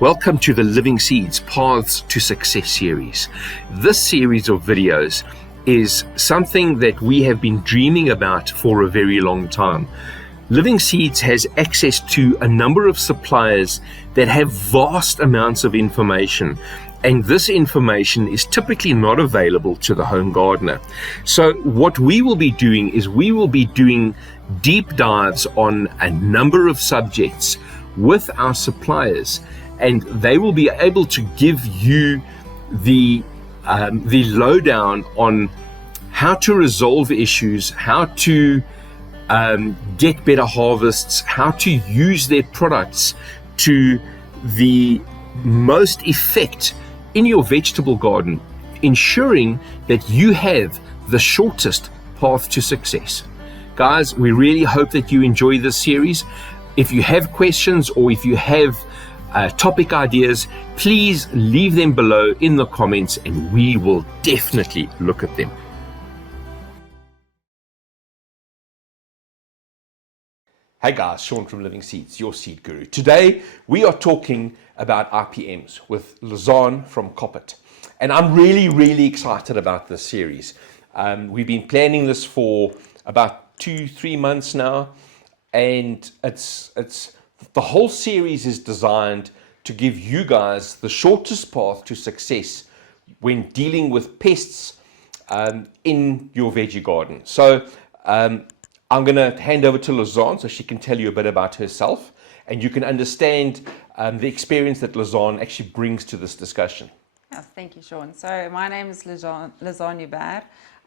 Welcome to the Living Seeds Paths to Success series. This series of videos is something that we have been dreaming about for a very long time. Living Seeds has access to a number of suppliers that have vast amounts of information, and this information is typically not available to the home gardener. So what we will be doing is we will be doing deep dives on a number of subjects with our suppliers, and they will be able to give you the lowdown on how to resolve issues, how to get better harvests, how to use their products to the most effect in your vegetable garden, ensuring that you have the shortest path to success. Guys, we really hope that you enjoy this series. If you have questions or if you have topic ideas, please leave them below in the comments and we will definitely look at them. Hey guys, Sean from Living Seeds, your seed guru. Today we are talking about IPMs with Lizann from Koppert, and I'm really excited about this series. We've been planning this for about 2-3 months now, and it's the whole series is designed to give you guys the shortest path to success when dealing with pests in your veggie garden. So I'm going to hand over to Lizann so she can tell you a bit about herself, and you can understand the experience that Lizann actually brings to this discussion. Yes, thank you, Sean. So my name is Lizann Uber.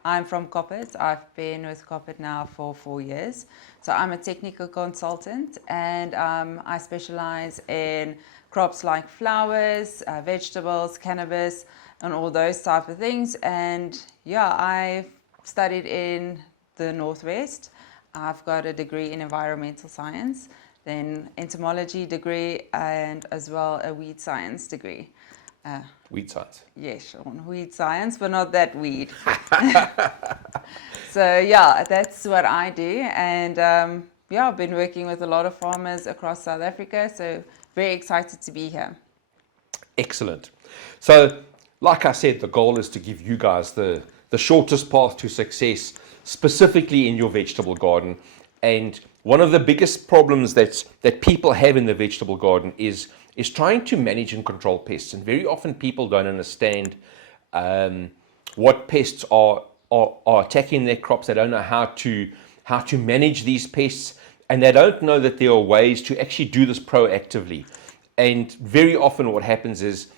I'm from Koppert. I've been with Koppert now for 4 years. So I'm a technical consultant, and I specialize in crops like flowers, vegetables, cannabis, and all those type of things. And yeah, I studied in the Northwest. I've got a degree in environmental science, then entomology degree, and as well a weed science degree. Weed science? Yes, Sean, weed science, but not that weed. So yeah, that's what I do. And yeah, I've been working with a lot of farmers across South Africa, so very excited to be here. Excellent. So like I said, the goal is to give you guys the shortest path to success, specifically in your vegetable garden. And one of the biggest problems that people have in the vegetable garden is trying to manage and control pests. And very often people don't understand what pests are attacking their crops. They don't know how to manage these pests, and they don't know that there are ways to actually do this proactively. And very often what happens is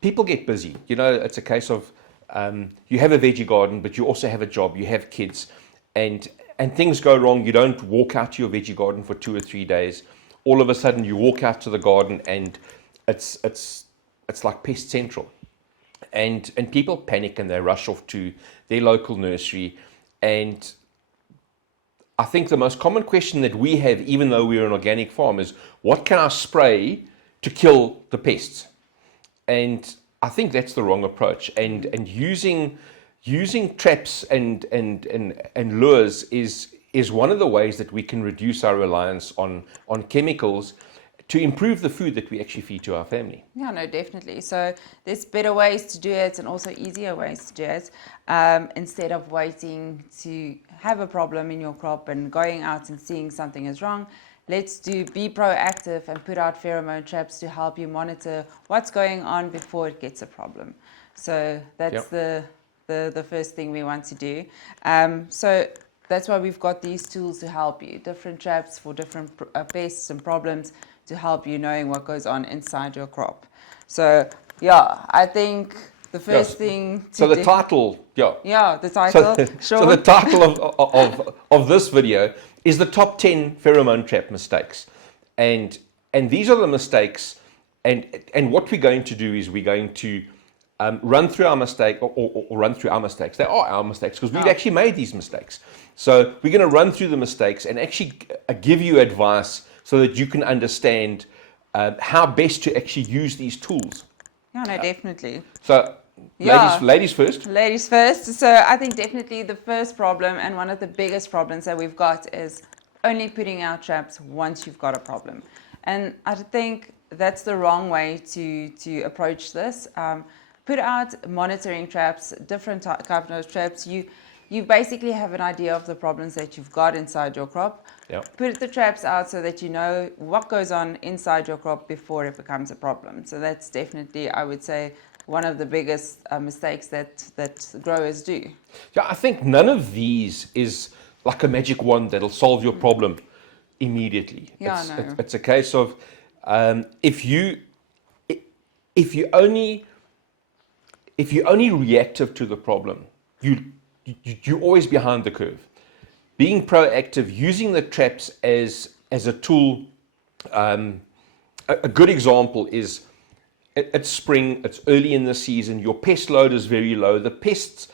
people get busy. You know, it's a case of you have a veggie garden, but you also have a job, you have kids, and things go wrong. You don't walk out to your veggie garden for 2 or 3 days. All of a sudden you walk out to the garden and it's like pest central, and people panic and they rush off to their local nursery. And I think the most common question that we have, even though we're an organic farm, is what can I spray to kill the pests? And I think that's the wrong approach. And using traps and lures is one of the ways that we can reduce our reliance on chemicals to improve the food that we actually feed to our family. Yeah, no, definitely. So there's better ways to do it and also easier ways to do it. Instead of waiting to have a problem in your crop and going out and seeing something is wrong, let's be proactive and put out pheromone traps to help you monitor what's going on before it gets a problem. So that's the first thing we want to do. So that's why we've got these tools to help you, different traps for different pests and problems to help you knowing what goes on inside your crop. So yeah, I think the first thing to the title, the title. So the title of this video is the top 10 pheromone trap mistakes. And these are the mistakes, and what we're going to do is we're going to run through our mistake or run through our mistakes. They are our mistakes because we've actually made these mistakes. So we're going to run through the mistakes and actually give you advice so that you can understand how best to actually use these tools. Yeah, no, definitely. So ladies first. Ladies first. So I think definitely the first problem, and one of the biggest problems that we've got, is only putting out traps once you've got a problem. And I think that's the wrong way to approach this. Put out monitoring traps, different kind of traps. You basically have an idea of the problems that you've got inside your crop. Yep. Put the traps out so that you know what goes on inside your crop before it becomes a problem. So that's definitely, I would say, one of the biggest mistakes that growers do. Yeah, I think none of these is like a magic wand that'll solve your problem immediately. Yeah, It's a case of if you only reactive to the problem, you're always behind the curve. Being proactive, using the traps as a tool. A good example is it's spring, it's early in the season, your pest load is very low, the pests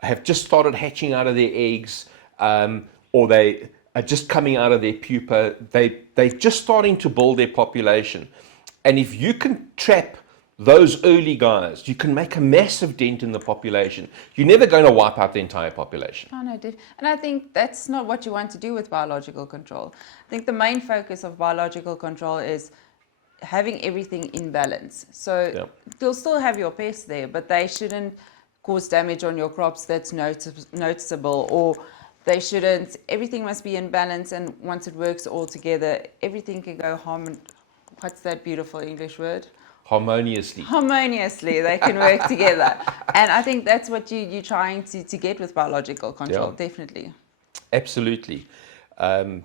have just started hatching out of their eggs, or they are just coming out of their pupa, they're just starting to build their population. And if you can trap those early guys, you can make a massive dent in the population. You're never going to wipe out the entire population. Oh, no, and I think that's not what you want to do with biological control. I think the main focus of biological control is having everything in balance. So you'll still have your pests there, but they shouldn't cause damage on your crops that's noticeable, or they shouldn't. Everything must be in balance, and once it works all together, everything can go what's that beautiful English word? Harmoniously, they can work together. And I think that's what you're trying to get with biological control, definitely. Absolutely. Less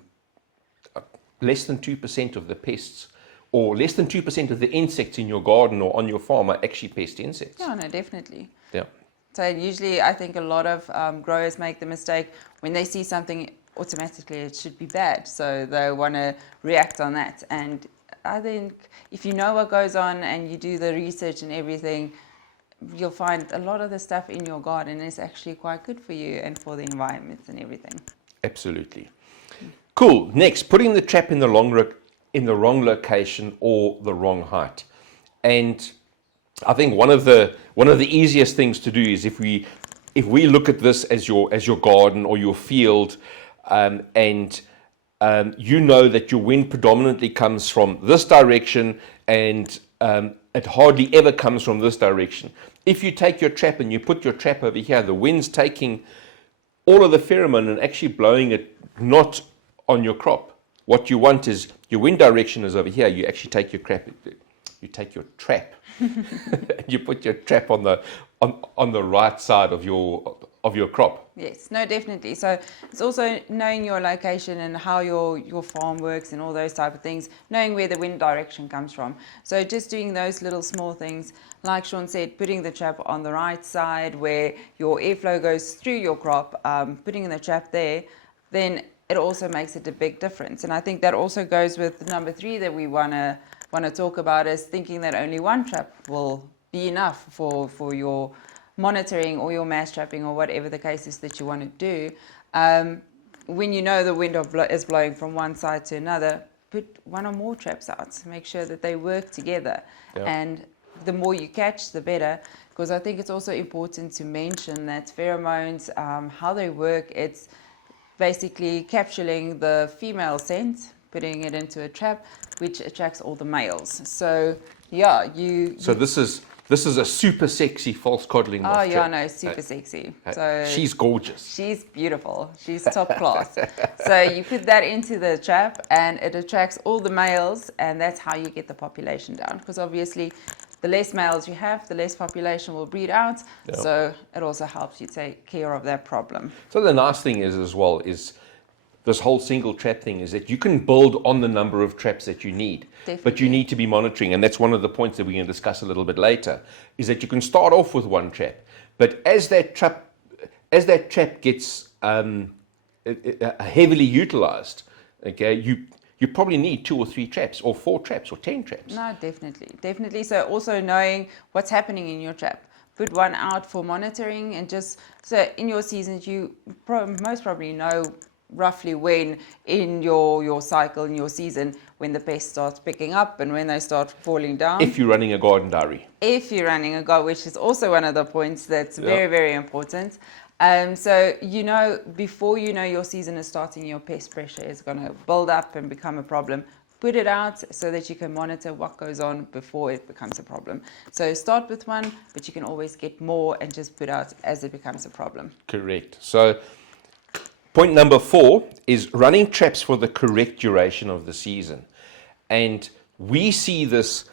than 2% of the pests, or less than 2% of the insects in your garden or on your farm are actually pest insects. Yeah, no, definitely. Yeah. So usually I think a lot of growers make the mistake when they see something, automatically it should be bad. So they want to react on that. And I think if you know what goes on and you do the research and everything, you'll find a lot of the stuff in your garden is actually quite good for you and for the environment and everything. Absolutely. Cool. Next, putting the trap in the wrong location or the wrong height. And I think one of the easiest things to do is if we look at this as your garden or your field, and you know that your wind predominantly comes from this direction, and it hardly ever comes from this direction. If you take your trap and you put your trap over here, the wind's taking all of the pheromone and actually blowing it not on your crop. What you want is your wind direction is over here. You actually take your trap. You put your trap on the right side of your crop. Yes, no, definitely. So it's also knowing your location and how your farm works and all those type of things, knowing where the wind direction comes from. So just doing those little small things, like Sean said, putting the trap on the right side where your airflow goes through your crop, putting in the trap there, then it also makes it a big difference. And I think that also goes with number 3 that we want to talk about, is thinking that only one trap will be enough for your monitoring or your mass trapping or whatever the case is that you want to do. When you know the wind is blowing from one side to another, put one or more traps out. Make sure that they work together. Yeah. And the more you catch, the better. Because I think it's also important to mention that pheromones, how they work, it's basically capturing the female scent, putting it into a trap, which attracts all the males. So yeah, So this is a super sexy false codling moth. Oh yeah, no, super sexy. So she's gorgeous. She's beautiful. She's top class. So you put that into the trap and it attracts all the males, and that's how you get the population down. Because obviously the less males you have, the less population will breed out. Yep. So it also helps you take care of that problem. So the nice thing is as well is this whole single trap thing is that you can build on the number of traps that you need. Definitely. But you need to be monitoring, and that's one of the points that we're going to discuss a little bit later, is that you can start off with one trap, but as that trap gets heavily utilized, okay, you probably need 2 or 3 traps, or 4 traps, or 10 traps. No, definitely. So also knowing what's happening in your trap. Put one out for monitoring, and just so in your seasons you most probably know roughly when in your cycle, in your season, when the pest starts picking up and when they start falling down. If you're running a garden diary. If you're running a garden, which is also one of the points that's very, very important. So before you know your season is starting, your pest pressure is going to build up and become a problem. put it out so that you can monitor what goes on before it becomes a problem. So start with one, but you can always get more and just put out as it becomes a problem. Correct. So point number 4 is running traps for the correct duration of the season. And we see this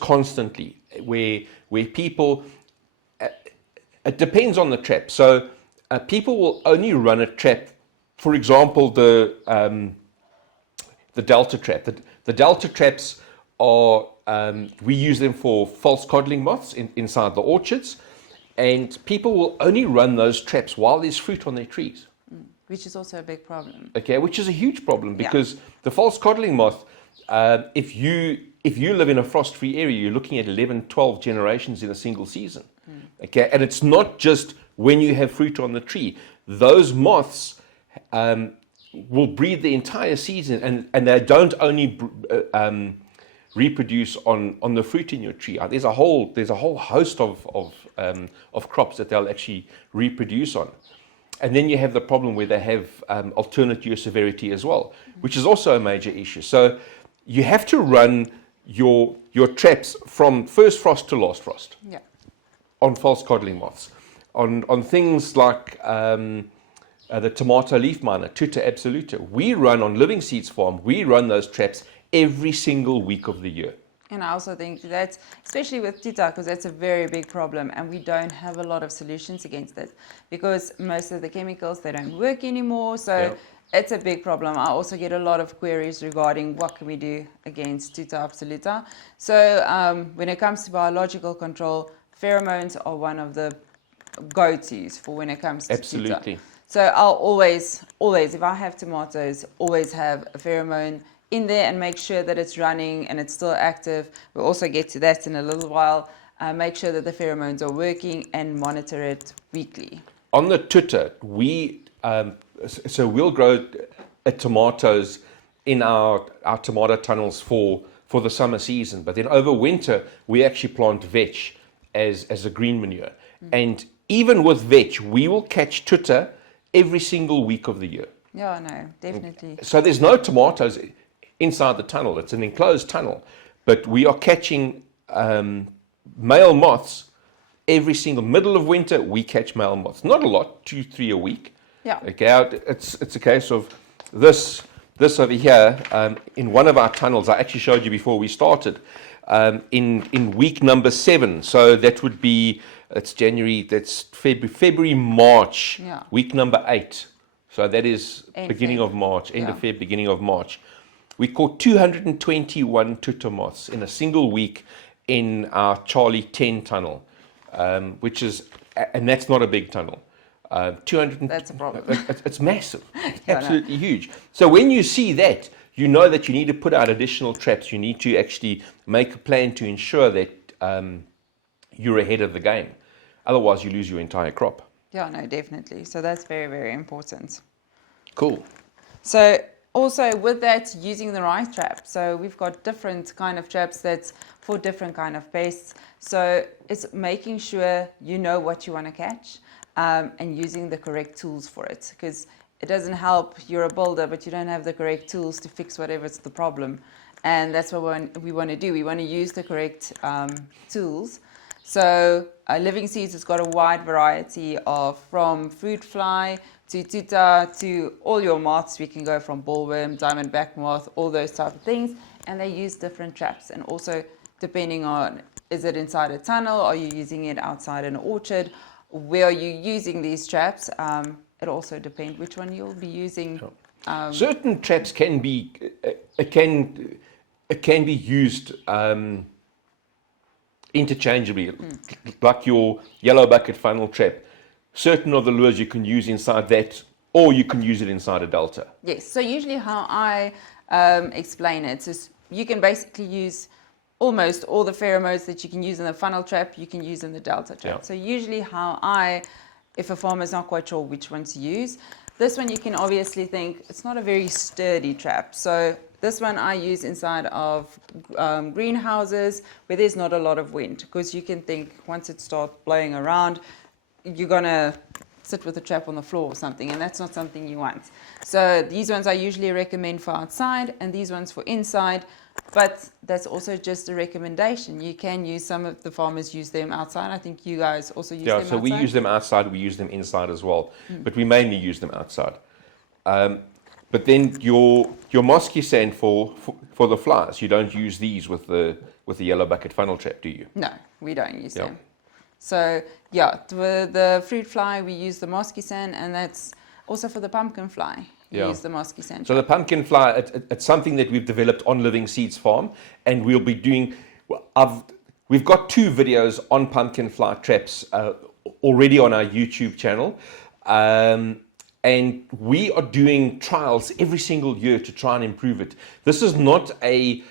constantly where people, it depends on the trap. So people will only run a trap, for example, the Delta trap. The Delta traps are, we use them for false codling moths inside the orchards, and people will only run those traps while there's fruit on their trees. Which is also a big problem. Okay, which is a huge problem because the false codling moth, if you live in a frost-free area, you're looking at 11, 12 generations in a single season. Okay, and it's not just when you have fruit on the tree. Those moths will breed the entire season, and they don't only reproduce on the fruit in your tree. There's a whole host of crops that they'll actually reproduce on. And then you have the problem where they have alternate year severity as well, which is also a major issue. So you have to run your traps from first frost to last frost on false codling moths. On things like the tomato leaf miner, Tuta absoluta, we run on Living Seeds Farm, we run those traps every single week of the year. And I also think that, especially with Tuta, because that's a very big problem, and we don't have a lot of solutions against it, because most of the chemicals, they don't work anymore, so it's a big problem. I also get a lot of queries regarding what can we do against Tuta absoluta. So when it comes to biological control, pheromones are one of the go-tos for when it comes to Absolutely. Tuta. So I'll always, if I have tomatoes, always have a pheromone in there and make sure that it's running and it's still active. We'll also get to that in a little while. Make sure that the pheromones are working and monitor it weekly. On the Tuta, so we'll grow tomatoes in our tomato tunnels for the summer season, but then over winter we actually plant vetch as a green manure. And even with vetch, we will catch Tuta every single week of the year. Yeah, no, definitely. So there's no tomatoes inside the tunnel. It's an enclosed tunnel, but we are catching male moths every single middle of winter. We catch male moths, not a lot, 2-3 a week. Yeah. Okay, it's a case of this over here in one of our tunnels. I actually showed you before we started in week number 7. So that would be it's January. That's February, March. Yeah. Week number 8. So that is beginning Feb. of March, end of Feb, beginning of March. We caught 221 Tuta moths in a single week in our Charlie 10 tunnel, which is, and that's not a big tunnel. 200. That's a problem. It's massive, absolutely huge. So when you see that, you know that you need to put out additional traps. You need to actually make a plan to ensure that you're ahead of the game. Otherwise, you lose your entire crop. Yeah, no, definitely. So that's very, very important. Cool. So also with that, using the right trap. So we've got different kind of traps that's for different kind of pests. So it's making sure you know what you want to catch and using the correct tools for it. Because it doesn't help you're a builder, but you don't have the correct tools to fix whatever's the problem. And that's what we want to do. We want to use the correct tools. So Living Seeds has got a wide variety of from fruit fly to Tuta to all your moths. We can go from bollworm, diamondback moth, all those type of things. And they use different traps. And also depending on, is it inside a tunnel? Are you using it outside an orchard? Where are you using these traps? It also depends which one you'll be using. Certain traps can be used interchangeably, like your yellow bucket funnel trap. Certain of the lures you can use inside that, or you can use it inside a Delta. Yes, so usually how I explain it is you can basically use almost all the pheromones that you can use in the funnel trap, you can use in the Delta trap. Yeah. So usually if a farmer's not quite sure which one to use, this one you can obviously think it's not a very sturdy trap. So this one I use inside of greenhouses where there's not a lot of wind, because you can think once it starts blowing around, you're going to sit with the trap on the floor or something, and that's not something you want. So these ones I usually recommend for outside, and these ones for inside. But that's also just a recommendation. You can use, some of the farmers use them outside. I think you guys also use them outside. Yeah, so we use them outside, we use them inside as well. But we mainly use them outside. But then your Mosquisand for the flies, you don't use these with the yellow bucket funnel trap, do you? No, we don't use them. So yeah, the fruit fly, we use the Mosquisand, and that's also for the pumpkin fly. Use the Mosquisand. So the pumpkin fly, it's something that we've developed on Living Seeds Farm, and we'll be doing. We've got 2 videos on pumpkin fly traps already on our YouTube channel, and we are doing trials every single year to try and improve it. This is not a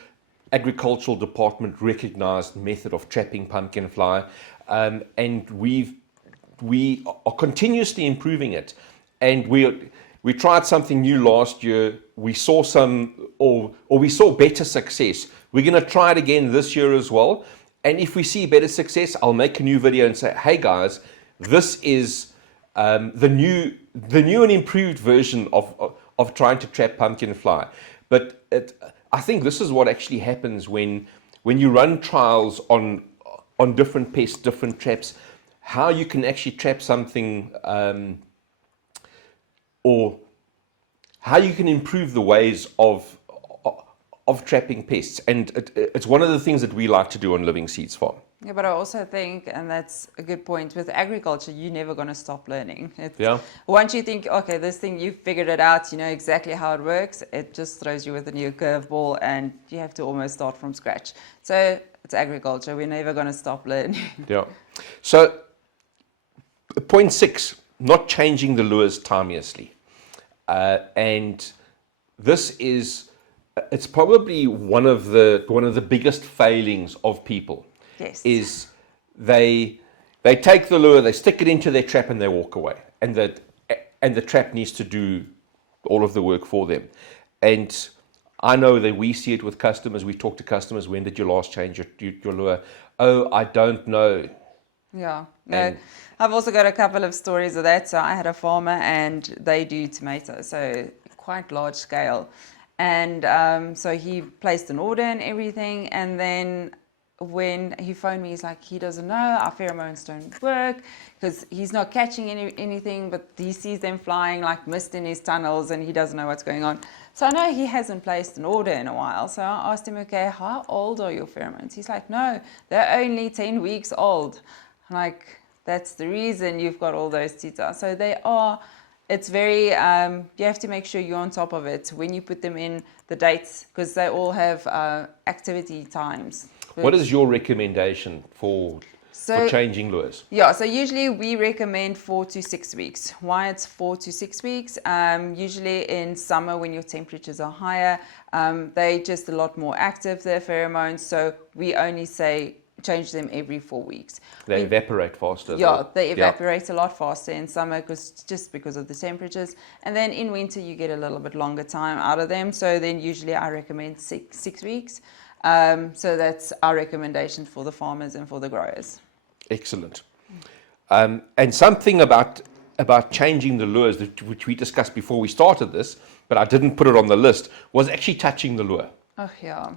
agricultural department recognized method of trapping pumpkin fly, and we are continuously improving it, and we tried something new last year. We saw we saw better success. We're going to try it again this year as well. And if we see better success, I'll make a new video and say, hey guys, this is the new and improved version of trying to trap pumpkin fly. But I think this is what actually happens when you run trials on different pests, different traps, how you can actually trap something, or how you can improve the ways of trapping pests. And it's one of the things that we like to do on Living Seeds Farm. Yeah, but I also think, and that's a good point, with agriculture, you're never going to stop learning. Once you think, okay, this thing, you've figured it out, you know exactly how it works, it just throws you with a new curveball, and you have to almost start from scratch. So it's agriculture. We're never going to stop learning. Yeah. So point 6, not changing the lures timeously. And this is, it's probably one of the biggest failings of people. Yes. Is they take the lure, they stick it into their trap, and they walk away, and the trap needs to do all of the work for them. And I know that we see it with customers. We talk to customers. When did you last change your lure? Oh, I don't know. Yeah. No, I've also got a couple of stories of that. So I had a farmer, and they do tomatoes, so quite large scale. And so he placed an order and everything, and then when he phoned me, he's like, he doesn't know, our pheromones don't work, because he's not catching anything, but he sees them flying like mist in his tunnels, and he doesn't know what's going on. So I know he hasn't placed an order in a while. So I asked him, okay, how old are your pheromones? He's like, no, they're only 10 weeks old. I'm like, that's the reason you've got all those tita. So they are, it's very, you have to make sure you're on top of it when you put them in, the dates, because they all have activity times. What is your recommendation for changing lures? Yeah, so usually we recommend 4 to 6 weeks. Why it's 4 to 6 weeks? Usually in summer when your temperatures are higher, they're just a lot more active, their pheromones. So we only say change them every 4 weeks. They evaporate faster. Yeah, they evaporate a lot faster in summer because of the temperatures. And then in winter you get a little bit longer time out of them. So then usually I recommend six weeks. So that's our recommendation for the farmers and for the growers. Excellent. And something about changing the lures, which we discussed before we started this, but I didn't put it on the list, was actually touching the lure. Oh, yeah.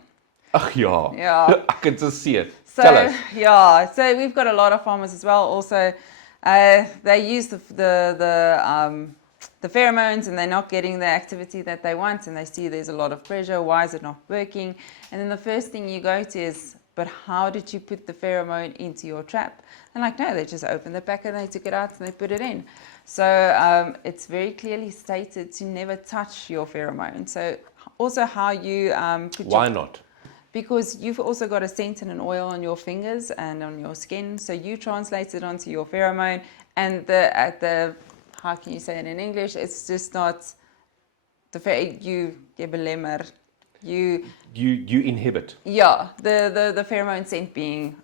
Oh, yeah. Yeah. I could just see it. So, Tell us. Yeah. So we've got a lot of farmers as well. Also, they use the pheromones, and they're not getting the activity that they want, and they see there's a lot of pressure. Why is it not working? And then the first thing you go to is, but how did you put the pheromone into your trap? And like, no, they just opened the pack and they took it out and they put it in. So it's very clearly stated to never touch your pheromone. So also how you put Why not? Because you've also got a scent and an oil on your fingers and on your skin. So you translate it onto your pheromone, and how can you say it in English? It's just not you belemmer. You inhibit. Yeah, the pheromone scent being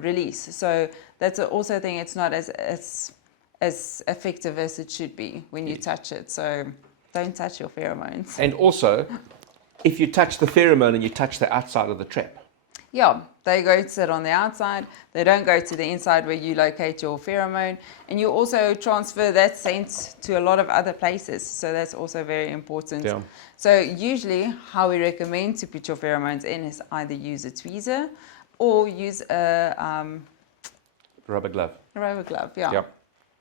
released. So that's also a thing. It's not as effective as it should be when you touch it. So don't touch your pheromones. And also, if you touch the pheromone and you touch the outside of the trap. Yeah, they go to sit on the outside. They don't go to the inside where you locate your pheromone. And you also transfer that scent to a lot of other places. So that's also very important. Yeah. So usually how we recommend to put your pheromones in is either use a tweezer or use a Rubber glove. rubber glove. Yeah. Yep.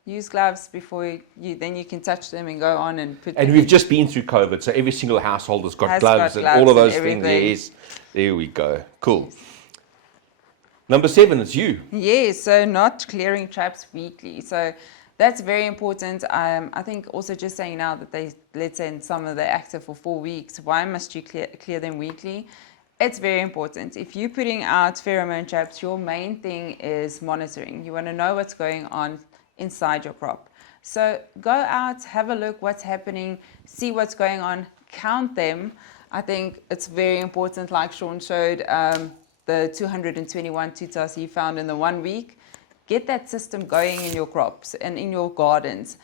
Use gloves before then you can touch them and go on and put And them we've in. just been through COVID, so every single household has got Has gloves got and gloves all of and those things. everything. Yes. There we go. Cool. Number 7 is you. Yes, so not clearing traps weekly. So that's very important. I think also just saying now that let's say in summer they're active for 4 weeks, why must you clear them weekly? It's very important. If you're putting out pheromone traps, your main thing is monitoring. You want to know what's going on inside your crop. So go out, have a look what's happening, see what's going on, count them. I think it's very important, like Sean showed, the 221 tutas he found in the 1 week. Get that system going in your crops and in your gardens.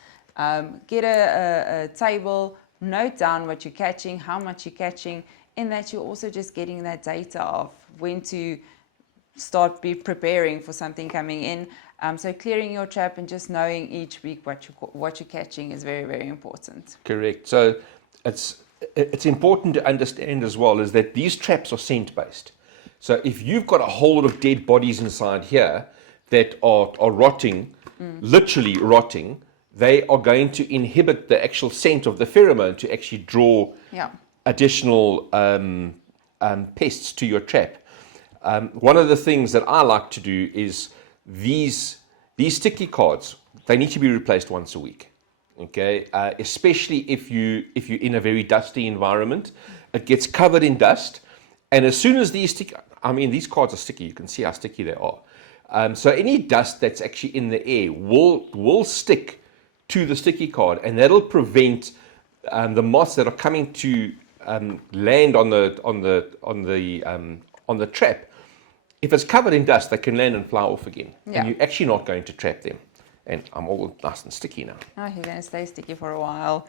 Get a table, note down what you're catching, how much you're catching, in that you're also just getting that data of when to start preparing for something coming in. So clearing your trap and just knowing each week what you're catching is very, very important. Correct. So it's important to understand as well is that these traps are scent based. So if you've got a whole lot of dead bodies inside here that are rotting, literally rotting, they are going to inhibit the actual scent of the pheromone to actually draw additional pests to your trap. One of the things that I like to do is these sticky cards, they need to be replaced once a week. Okay, especially if you're in a very dusty environment, it gets covered in dust, and as soon as these cards are sticky, you can see how sticky they are. So any dust that's actually in the air will stick to the sticky card, and that'll prevent the moths that are coming to land on the trap. If it's covered in dust, they can land and fly off again, and you're actually not going to trap them. And I'm all nice and sticky now. Oh, you're going to stay sticky for a while.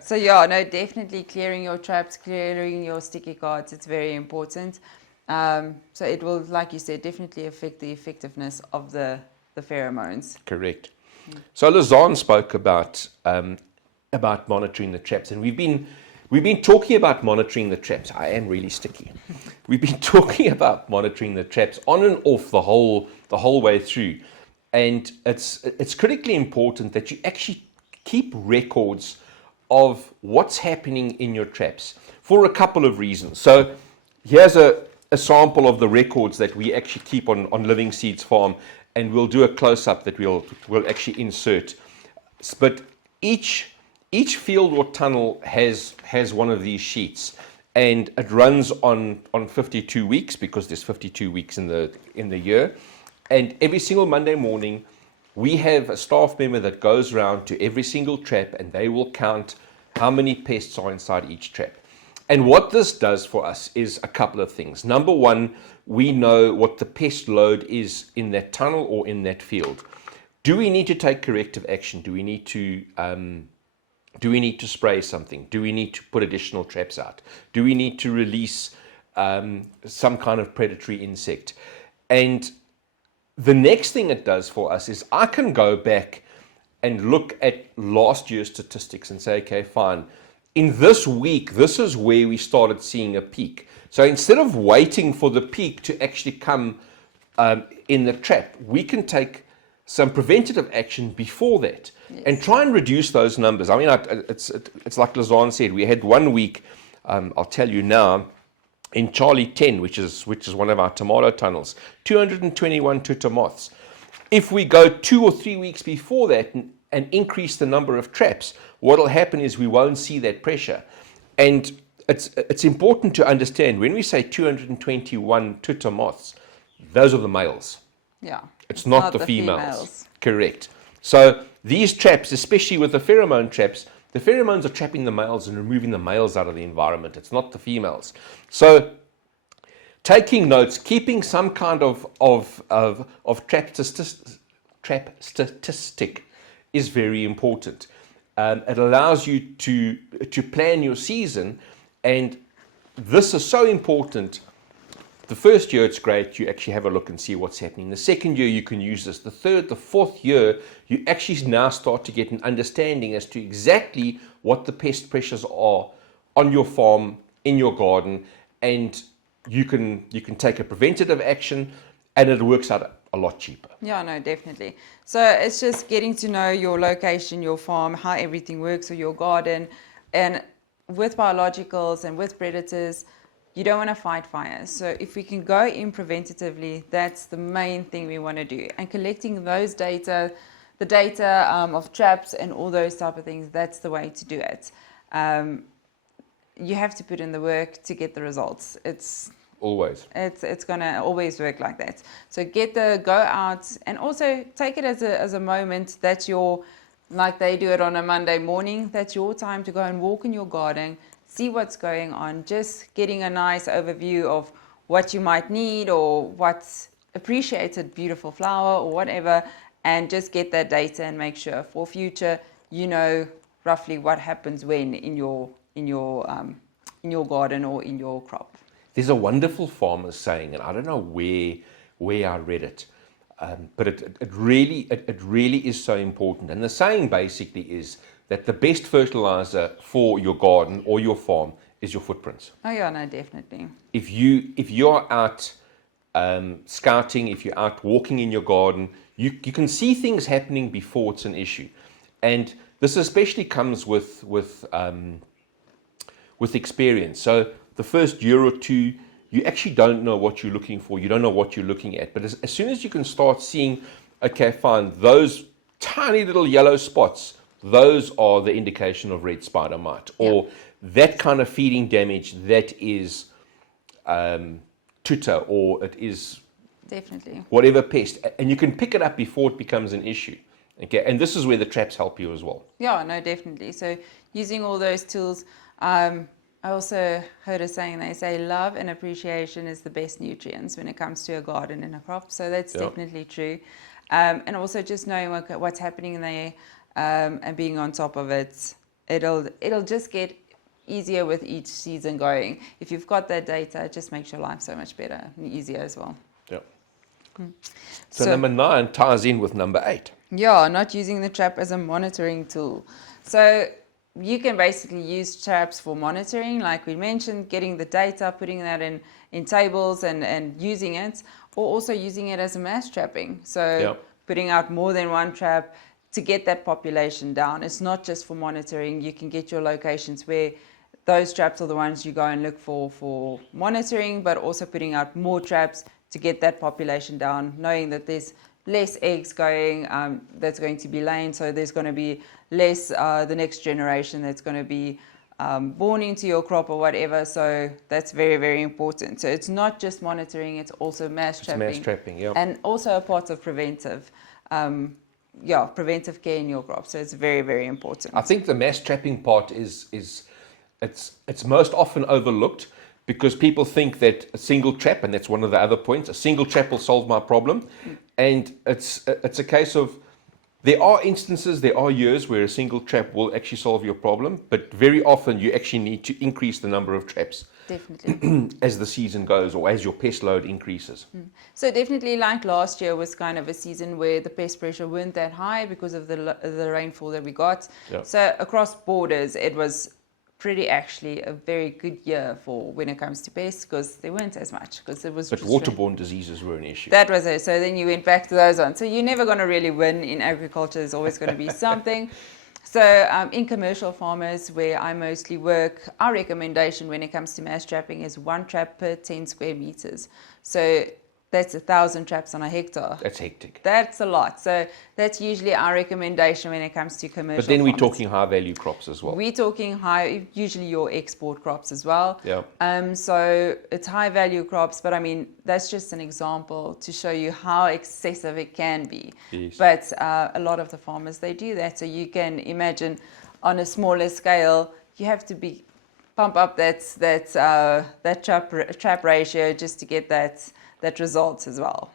So yeah, no, definitely clearing your traps, clearing your sticky cards, it's very important. So it will, like you said, definitely affect the effectiveness of the pheromones. Correct. So Lizann spoke about monitoring the traps, and we've been talking about monitoring the traps. I am really sticky. We've been talking about monitoring the traps on and off the whole way through. And it's critically important that you actually keep records of what's happening in your traps for a couple of reasons. So here's a sample of the records that we actually keep on Living Seeds Farm, and we'll do a close-up that we'll actually insert. But each field or tunnel has one of these sheets, and it runs on 52 weeks because there's 52 weeks in the year. And every single Monday morning, we have a staff member that goes around to every single trap, and they will count how many pests are inside each trap. And what this does for us is a couple of things. Number one, we know what the pest load is in that tunnel or in that field. Do we need to take corrective action? Do we need to spray something? Do we need to put additional traps out? Do we need to release some kind of predatory insect? And the next thing it does for us is I can go back and look at last year's statistics and say, okay, fine. In this week, this is where we started seeing a peak. So instead of waiting for the peak to actually come in the trap, we can take some preventative action before that and try and reduce those numbers. I mean, it's like Lizann said, we had 1 week, I'll tell you now, in Charlie 10, which is one of our tomato tunnels, 221 tuta moths. If we go 2 or 3 weeks before that and increase the number of traps, what will happen is we won't see that pressure. And it's important to understand, when we say 221 tuta moths, those are the males. Yeah. It's not the females. Correct. So these traps, especially with the pheromone traps, the pheromones are trapping the males and removing the males out of the environment. It's not the females. So taking notes, keeping some kind of trap statistic is very important. It allows you to plan your season, and this is so important. the first year it's great, you actually have a look and see what's happening. The second year you can use this. The third, the fourth year, you actually now start to get an understanding as to exactly what the pest pressures are on your farm, in your garden, and you can take a preventative action, and it works out a lot cheaper. Yeah, no, definitely. So it's just getting to know your location, your farm, how everything works, or your garden. And with biologicals and with predators, you don't want to fight fires. So if we can go in preventatively, that's the main thing we want to do. And collecting those data, the data of traps and all those type of things, that's the way to do it. You have to put in the work to get the results. It's gonna always work like that. So go out and also take it as a moment that you're, like they do it on a Monday morning, that's your time to go and walk in your garden, see what's going on, just getting a nice overview of what you might need or what's appreciated beautiful flower or whatever, and just get that data and make sure for future you know roughly what happens when in your garden or in your crop. There's a wonderful farmer saying, and I don't know where I read it, but it really is so important. And the saying basically is that the best fertilizer for your garden or your farm is your footprints. Oh yeah, no, definitely. If you're out scouting, if you're out walking in your garden, you can see things happening before it's an issue. And this especially comes with experience. So the first year or two, you actually don't know what you're looking for. You don't know what you're looking at. But as soon as you can start seeing, okay, fine, those tiny little yellow spots, those are the indication of red spider mite, or that kind of feeding damage that is tutor, or it is definitely whatever pest. And you can pick it up before it becomes an issue. Okay, and this is where the traps help you as well. Yeah, no, definitely. So using all those tools, I also heard a saying, they say love and appreciation is the best nutrients when it comes to a garden and a crop. So that's definitely true. And also just knowing what's happening there and being on top of it, it'll just get easier with each season going. If you've got that data, it just makes your life so much better and easier as well. Yeah. So number 9 ties in with number 8. Yeah, not using the trap as a monitoring tool. So you can basically use traps for monitoring, like we mentioned, getting the data, putting that in tables and using it, or also using it as a mass trapping. So putting out more than one trap to get that population down. It's not just for monitoring. You can get your locations where those traps are the ones you go and look for monitoring, but also putting out more traps to get that population down, knowing that there's less eggs going that's going to be laying, so there's going to be less the next generation that's going to be born into your crop or whatever. So that's very, very important. So it's not just monitoring, it's also mass trapping. And also a part of preventive care in your crop. So it's very, very important. I think the mass trapping part is it's most often overlooked, because people think that a single trap, and that's one of the other points, a single trap will solve my problem. And it's a case of, there are instances, there are years where a single trap will actually solve your problem, but very often you actually need to increase the number of traps. Definitely. As the season goes, or as your pest load increases. So definitely, like last year was kind of a season where the pest pressure weren't that high because of the rainfall that we got. So across borders, it was actually a very good year for when it comes to pests, because there weren't as much, because it was. But waterborne diseases were an issue. That was it. So then you went back to those ones. So you're never going to really win in agriculture. There's always going to be something. So in commercial farmers, where I mostly work, our recommendation when it comes to mass trapping is 1 trap per 10 square meters. So that's 1,000 traps on a hectare. That's hectic. That's a lot. So that's usually our recommendation when it comes to commercial But then farmers. we're talking high value crops as well. We're talking usually your export crops as well. Yeah. So it's high value crops, but I mean, that's just an example to show you how excessive it can be. Yes. But a lot of the farmers, they do that. So you can imagine on a smaller scale, you have to pump up that trap ratio just to get that results as well.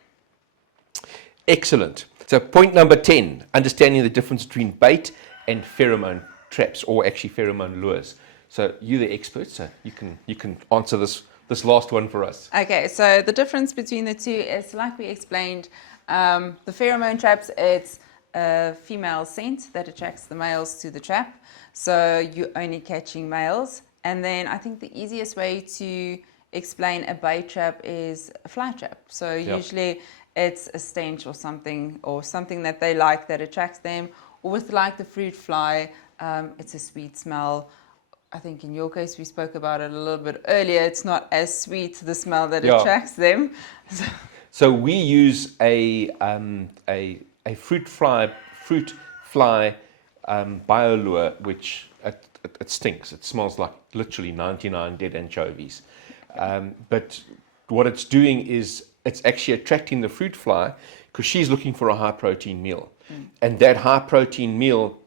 Excellent. So point number 10, understanding the difference between bait and pheromone traps, or actually pheromone lures. So you're the expert, so you can answer this this last one for us. Okay, so the difference between the two is, like we explained, the pheromone traps, it's a female scent that attracts the males to the trap. So you're only catching males. And then I think the easiest way to explain a bait trap is a fly trap. So usually it's a stench or something that they like that attracts them. Or with like the fruit fly, it's a sweet smell. I think in your case, we spoke about it a little bit earlier. It's not as sweet, the smell that attracts them. So we use a fruit fly biolure, which it stinks. It smells like literally 99 dead anchovies. But what it's doing is it's actually attracting the fruit fly because she's looking for a high protein meal. And that high protein meal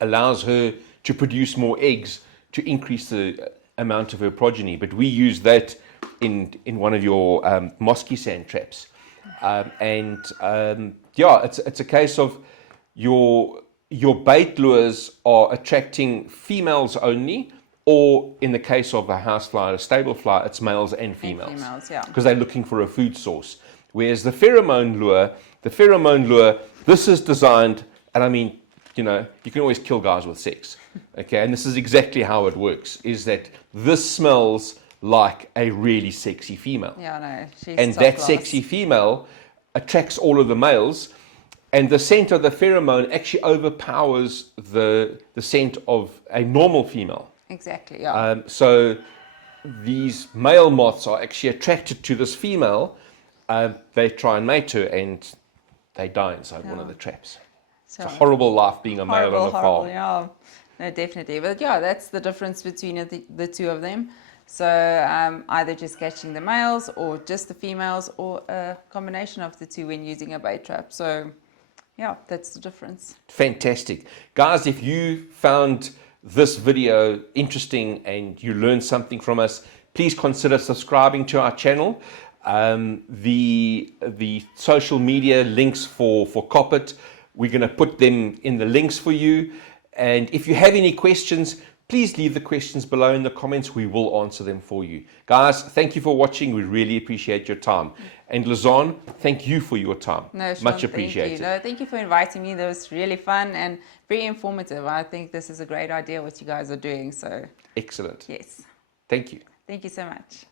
allows her to produce more eggs to increase the amount of her progeny. But we use that in one of your mosky sand traps. It's a case of your bait lures are attracting females only, or in the case of a housefly or a stable fly, it's males and females. Because they're looking for a food source. Whereas the pheromone lure, this is designed, and I mean, you can always kill guys with sex. Okay, and this is exactly how it works, is that this smells like a really sexy female. Yeah, no, she's and that sexy female attracts all of the males, and the scent of the pheromone actually overpowers the scent of a normal female. Exactly, yeah. So these male moths are actually attracted to this female. They try and mate her, and they die inside one of the traps. So it's a horrible life being a male on a farm. Yeah, no, definitely. But yeah, that's the difference between the two of them. So either just catching the males or just the females, or a combination of the two when using a bait trap. So yeah, that's the difference. Fantastic. Guys, if you found this video interesting and you learned something from us, please consider subscribing to our channel. The social media links for Koppert, we're going to put them in the links for you. And if you have any questions, please leave the questions below in the comments. We will answer them for you. Guys, thank you for watching. We really appreciate your time. And Lizann, thank you for your time. No, Sean, much appreciated. Thank you. No, thank you for inviting me. That was really fun and very informative. I think this is a great idea what you guys are doing. So excellent. Yes. Thank you. Thank you so much.